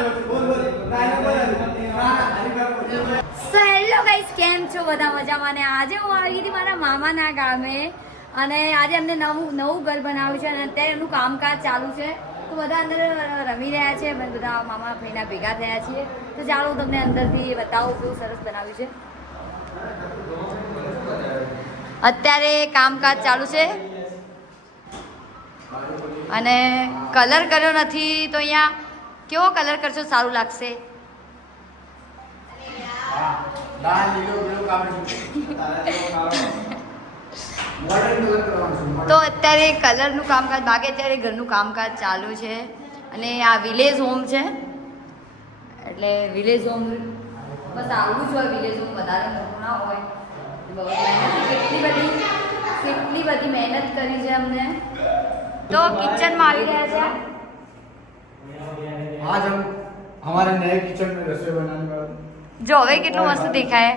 Hello guys, કેમ છો બધા? મજામાં. ને આજે હું આવી હતી મારા મામાના ગામે અને આજે અમને નવું ઘર બનાવ્યું છે અને અત્યારે એનું કામકાજ ચાલુ છે. તો બધા અંદર રમી રહ્યા છે, બધા મામા ભાઈના ભેગા થયા છીએ. તો ચાલો હું તમને અંદરથી બતાવું કેવું સરસ બનાવ્યું છે. અત્યારે કામકાજ ચાલુ છે અને કલર કર્યો નથી. તો અહીંયા કેવો કલર કરશો સારું લાગશે? તો અત્યારે કલરનું કામકાજ બાકી, અત્યારે ઘરનું કામકાજ ચાલુ છે. અને આ વિલેજ હોમ છે, એટલે વિલેજ હોમ બસ આવું જ હોય. વિલેજ હોમ વધારે મોટું ના હોય. કેટલી બધી મહેનત કરી છે અમને. તો કિચનમાં આવી રહ્યા છે. आज हम हमारे नए किचन में रसोई बनाने वाले. जो હવે કેટલું મસ્ત દેખાય.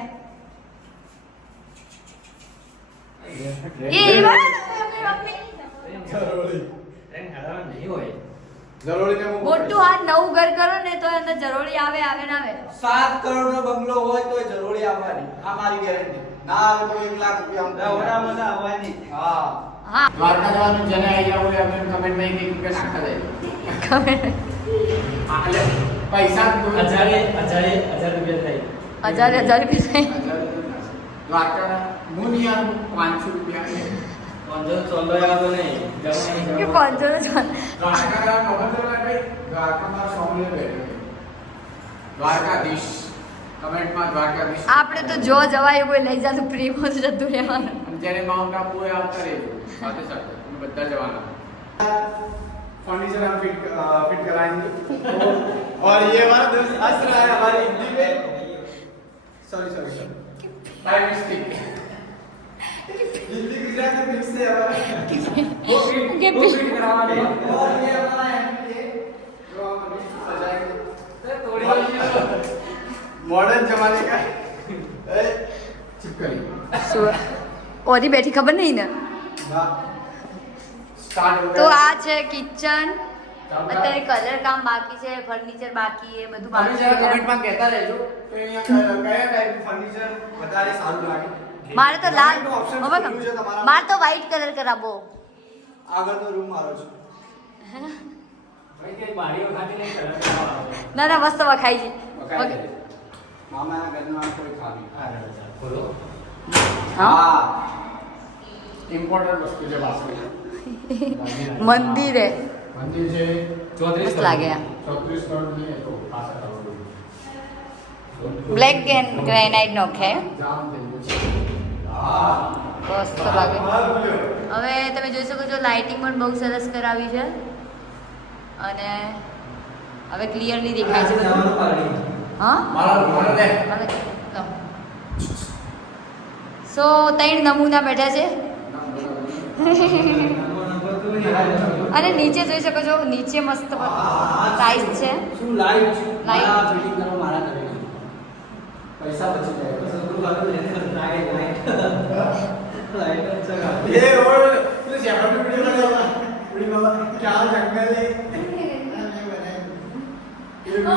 મોટું હાથ નવું ઘર કરો ને તો અંદર જરોળી આવે ને આવે. 7 કરોડ નો બંગલો હોય તો જરૂરી આવવાની, આ મારી ગેરંટી. ના આવે તો 1 લાખ રૂપિયા ઓરામાં આવવાની. હા હા, દ્વારકા જવાનું જેને આઈડિયા હોય અમને કમેન્ટ માં 1 રૂપિયા નાખતા જાય. એટલે પૈસા 1000 રૂપિયા થાય. 1000 રૂપિયા થાય. દ્વારકા હું નહીં આવું 500 રૂપિયા. 500 આવતો નહીં. કે 500 દ્વારકા ખબર છે ભાઈ, દ્વારકામાં સોમલે બેઠો. દ્વારકાધીશ કમેન્ટમાં દ્વારકાધીશ. આપણે તો જો જવાય કોઈ લઈ જાતું પ્રેમ જ જતું રહેવાનું. જ્યારે માઉન્ટ આબુ હોય આવતા રહેજો સાથે સાથે બધા જવાના. फर्नीचर हम फिट कराएंगे और ये बात हंस रहा है हमारी हिंदी में. Sorry by mistake Hindi Gujarati mix है हमारा. वो फिट कराना है और ये हमारा एमपी जो हम अभी सजाएंगे थोड़ी मॉडर्न जमाने का चिपकली ઓરી બેઠી ખબર નહીં ને. તો આ છે કિચન. અત્યારે કલર કામ બાકી છે, ફર્નિચર બાકી છે, બધું બાકી છે. કમેન્ટમાં કહેતા રહેજો કે અહીંયા કયા ટાઈપનું ફર્નિચર વધારે સારું લાગે. મારે તો લાલ, મારે તો વ્હાઈટ કલર કરાવો. આગળ તો રૂમ મારો છે. ના મસ્ત વખાઈ છે. મામાના ઘરમાં કોઈ ખામી. હા, ઇમ્પોર્ટન્ટ વસ્તુ છે પાછળ. મંદિર હે. મંદિર છે 34 મસ્ત લાગે. 34 કરોડ ની તો પાછળ કરોડ. બ્લેક એન્ડ ગ્રેનાઇટ નો છે. જામ થઈ ગયું છે. હા મસ્ત લાગે. હવે તમે જોઈ શકો છો લાઇટિંગ પણ બહુ સરસ કરાવી છે અને હવે ક્લિયરલી દેખાય છે બધું. હા મારા લે સો 3 નમૂના બેઠા છે. અને નીચે જોઈ શકો છો, નીચે મસ્ત ટાઇલ્સ છે. શું લાઈટ લાઈટ ફિટિંગ કરો મારા ઘરે. પૈસા બચી જાય. ये और ये जैसा भी वीडियो बनाएगा वीडियो में क्या जंगल है ये वो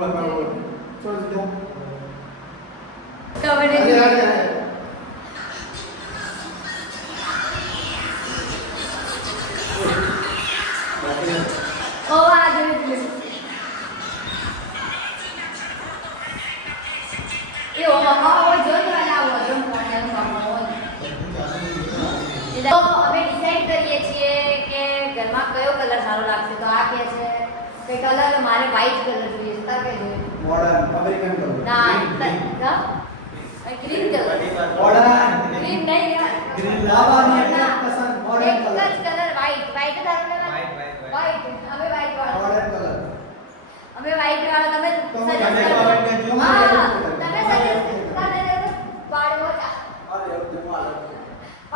बताओ छोड़ दो कवर ओ आ गए ये वो मामा वो जो वाला वो जो मॉडल मामा तो અમે ડિસાઈડ કરીએ છીએ કે ઘરમાં કયો કલર સારો લાગશે. તો આ કે છે કે કલર મારે વ્હાઈટ કલર જોઈએ છે. તારે કઈ જોઈએ? मॉडर्न अमेरिकन कलर ના ગ્રીન કલર. मॉडर्न ગ્રીન નહીં યાર, ग्रीन लावा नहीं है पसंद मॉडर्न એક कलर જ કલર વ્હાઈટ. વ્હાઈટ સારો લાગે. વ્હાઈટ અમે વ્હાઈટ વાળો. मॉडर्न कलर અમે વ્હાઈટ વાળો. તમે તો સજેસ્ટ મને કરો. comment કરજો. હા તમે સજેસ્ટ કરો. વાળો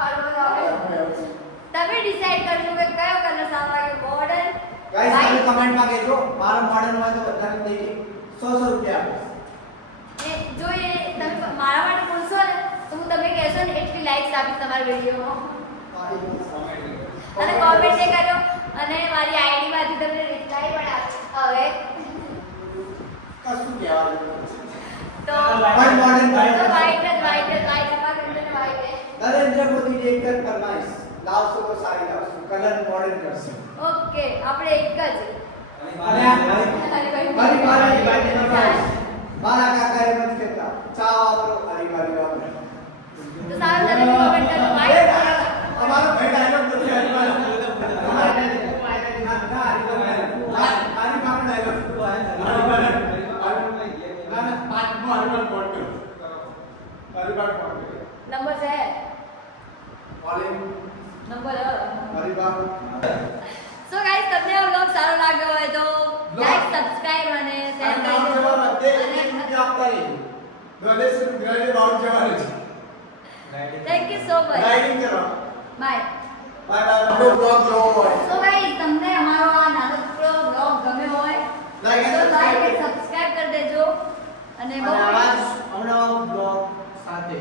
अरे તમે ડિસાઈડ કરજો કે કયો કલર સારો લાગે. મોડર્ન गाइस તમે કમેન્ટ માં કહેજો મારો મॉडर्न હોય તો બધાને દઈએ 100 રૂપિયા આપો. જો એ તમે મારા માટે બોલશો ને તો હું તમે કહેશો ને એટલી લાઈક્સ આપીશ તમારા વિડીયોમાં. અને કોમેન્ટ એ કરો અને મારી આઈડી માંથી તમને રિપ્લાય પણ આપજો. હવે તો white જ અમારા કંદન white है. नरेंद्र मोदी ने एक कर फरमाइश लाओ तो सारी लाओ कलर मॉडर्न करશે ઓકે આપણે એક જ મારી મારા કાકાએ મત કહેતા ચા વાપરો મારી વાપરો તો સારું તમે કમેન્ટ કરો white અમારો ભાઈ ડાયલોગ નથી હરીવાલ નંબર છે સો ગાઈસ તમને આ vlog સારો લાગ્યો હોય તો લાઈક સબસ્ક્રાઇબ અને શેર કરી દેજો thank you so much bye so guys તમને અમારો આ નાનો vlog ગમ્યો હોય તો લાઈક અને સબસ્ક્રાઇબ કરી દેજો અને બહુ હમણાં બ્લોગ સાથે